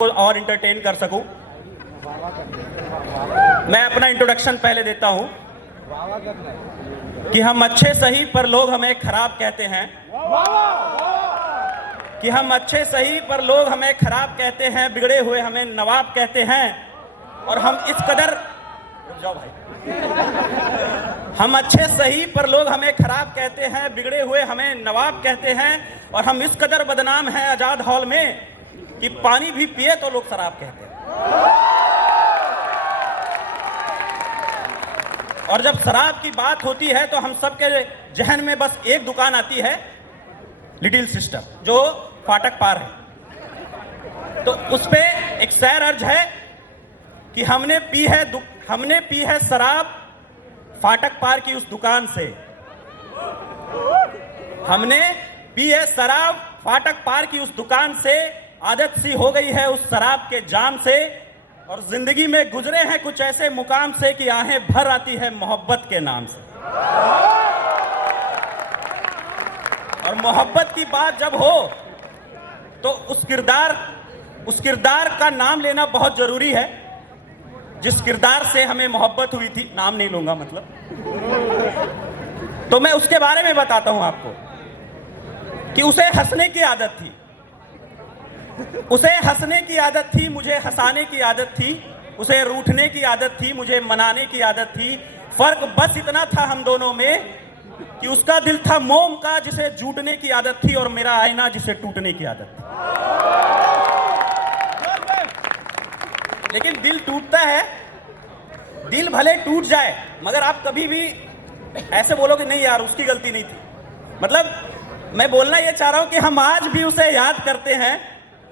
और इंटरटेन कर सकूं। मैं अपना इंट्रोडक्शन पहले देता हूं कि हम अच्छे सही पर लोग हमें खराब कहते हैं, कि हम अच्छे सही पर लोग हमें खराब कहते हैं, बिगड़े हुए हमें नवाब कहते हैं। और हम इस कदर, जाओ भाई, हम अच्छे सही पर लोग हमें खराब कहते हैं, बिगड़े हुए हमें नवाब कहते हैं। और हम इस कदर बदनाम हैं आजाद हॉल में कि पानी भी पिए तो लोग शराब कहते हैं। और जब शराब की बात होती है तो हम सबके जहन में बस एक दुकान आती है, लिटिल सिस्टर, जो फाटक पार है। तो उस पे एक शेर अर्ज है कि हमने पी है शराब फाटक पार की उस दुकान से। हमने पी है शराब फाटक पार की उस दुकान से, आदत सी हो गई है उस शराब के जाम से। और जिंदगी में गुजरे हैं कुछ ऐसे मुकाम से कि आहें भर आती है मोहब्बत के नाम से। और मोहब्बत की बात जब हो तो उस किरदार का नाम लेना बहुत जरूरी है, जिस किरदार से हमें मोहब्बत हुई थी। नाम नहीं लूंगा मतलब। तो मैं उसके बारे में बताता हूं आपको कि उसे हंसने की आदत थी, उसे हंसने की आदत थी, मुझे हंसाने की आदत थी। उसे रूठने की आदत थी, मुझे मनाने की आदत थी। फर्क बस इतना था हम दोनों में कि उसका दिल था मोम का जिसे जूटने की आदत थी, और मेरा आईना जिसे टूटने की आदत थी। लेकिन दिल टूटता है, दिल भले टूट जाए, मगर आप कभी भी ऐसे बोलोगे नहीं यार उसकी गलती नहीं थी। मतलब मैं बोलना ये चाह रहा हूं कि हम आज भी उसे याद करते हैं।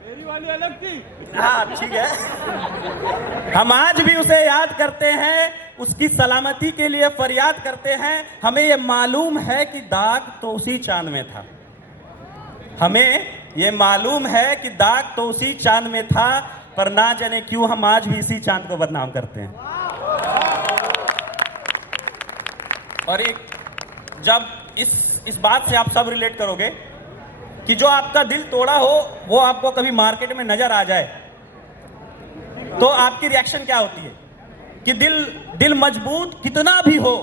मेरी वाली अलग थी, हाँ ठीक है। हम आज भी उसे याद करते हैं, उसकी सलामती के लिए फरियाद करते हैं। हमें ये मालूम है कि दाग तो उसी चांद में था, हमें ये मालूम है कि दाग तो उसी चांद में था, पर ना जाने क्यों हम आज भी इसी चांद को बदनाम करते हैं। और एक जब इस बात से आप सब रिलेट करोगे कि जो आपका दिल तोड़ा हो वो आपको कभी मार्केट में नजर आ जाए तो आपकी रिएक्शन क्या होती है कि दिल मजबूत कितना भी हो,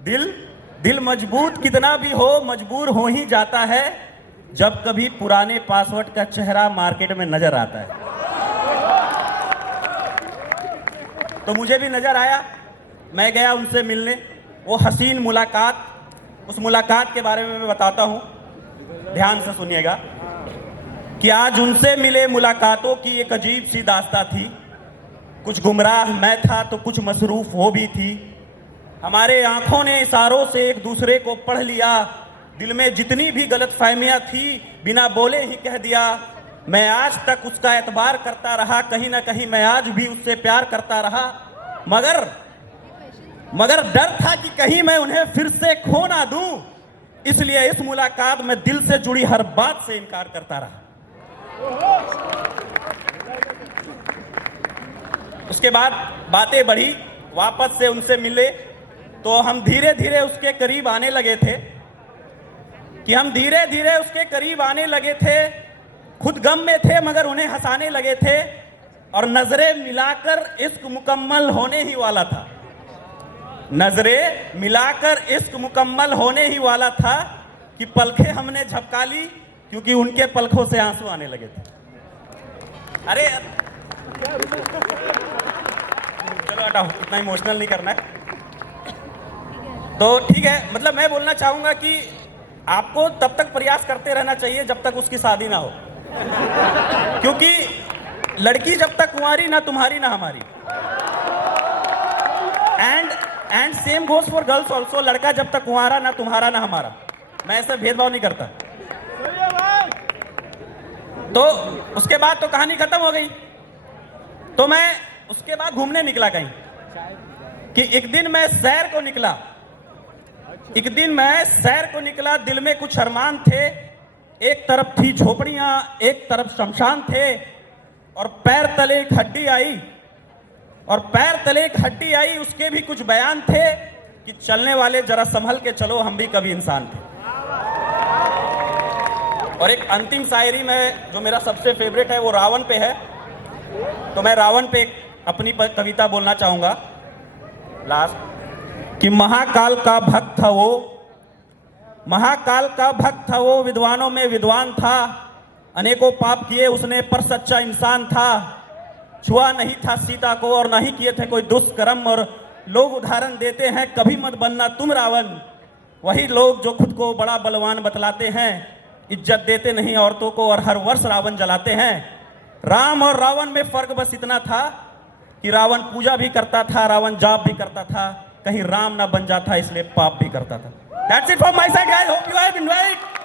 दिल मजबूत कितना भी हो, मजबूर हो ही जाता है जब कभी पुराने पासवर्ड का चेहरा मार्केट में नजर आता है। तो मुझे भी नजर आया, मैं गया उनसे मिलने। वो हसीन मुलाकात, उस मुलाकात के बारे में मैं बताता हूं, ध्यान से सुनिएगा कि आज उनसे मिले मुलाकातों की एक अजीब सी दास्तां थी। कुछ गुमराह मैं था तो कुछ मसरूफ वो भी थी। हमारे आंखों ने इशारों से एक दूसरे को पढ़ लिया, दिल में जितनी भी गलतफहमियां थी बिना बोले ही कह दिया। मैं आज तक उसका एतबार करता रहा, कहीं ना कहीं मैं आज भी उससे प्यार करता रहा, मगर डर था कि कहीं मैं उन्हें फिर से खो ना दूं, इसलिए इस मुलाकात में दिल से जुड़ी हर बात से इनकार करता रहा। उसके बाद बातें बढ़ी, वापस से उनसे मिले तो हम धीरे धीरे उसके करीब आने लगे थे, खुद गम में थे मगर उन्हें हंसाने लगे थे। और नजरें मिलाकर इश्क मुकम्मल होने ही वाला था, नजरें मिलाकर इश्क मुकम्मल होने ही वाला था कि पलकें हमने झपका ली क्योंकि उनके पलकों से आंसू आने लगे थे। अरे चलो हटाओ, इतना इमोशनल नहीं करना है। तो ठीक है, मतलब मैं बोलना चाहूंगा कि आपको तब तक प्रयास करते रहना चाहिए जब तक उसकी शादी ना हो, क्योंकि लड़की जब तक कुंवारी ना तुम्हारी ना हमारी। And same goes for girls also, लड़का जब तक कुंवारा ना तुम्हारा ना हमारा। मैं ऐसा भेदभाव नहीं करता। तो उसके बाद तो कहानी खत्म हो गई। तो मैं उसके बाद घूमने निकला कहीं कि एक दिन मैं सैर को निकला, दिल में कुछ अरमान थे। एक तरफ थी झोपड़ियां, एक तरफ शमशान थे। और पैर तले एक हड्डी आई, उसके भी कुछ बयान थे कि चलने वाले जरा संभल के चलो, हम भी कभी इंसान थे। और एक अंतिम शायरी में जो मेरा सबसे फेवरेट है वो रावण पे है, तो मैं रावण पे अपनी कविता बोलना चाहूंगा लास्ट। कि महाकाल का भक्त था वो, महाकाल का भक्त था वो, विद्वानों में विद्वान था, अनेकों पाप किए उसने पर सच्चा इंसान था। छुआ नहीं था सीता को और नहीं किए थे कोई दुष्कर्म, और लोग उदाहरण देते हैं कभी मत बनना तुम रावण। वही लोग जो खुद को बड़ा बलवान बतलाते हैं, इज्जत देते नहीं औरतों को और हर वर्ष रावण जलाते हैं। राम और रावण में फर्क बस इतना था कि रावण पूजा भी करता था, रावण जाप भी करता था, कहीं राम ना बन जाता इसलिए पाप भी करता था। That's it from my side guys, hope you have enjoyed.